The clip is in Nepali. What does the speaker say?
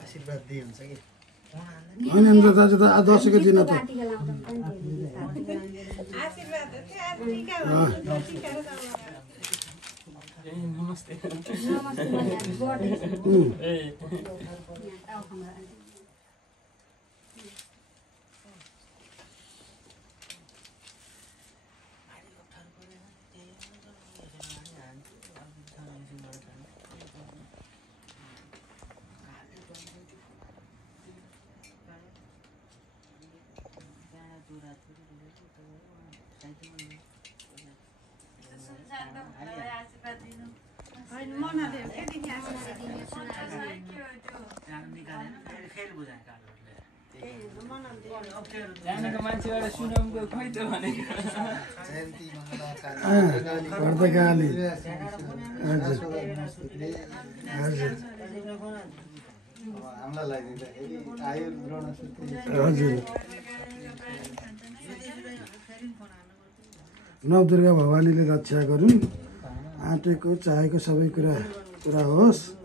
आशीर्वाद दिए हुन्छ कि होइन नि त दाजु त दसैँको दिन त नमस्ते जानेको मान्छेबाट सुनामको खोइ त भनेको जयन्ती पर्दगाली हामीलाई लगाइदिँदाखेरि आयो हजुर नवदुर्गा भवानीले रक्षा गरून् आँटेको चाहेको सबै कुरा पुरा होस्।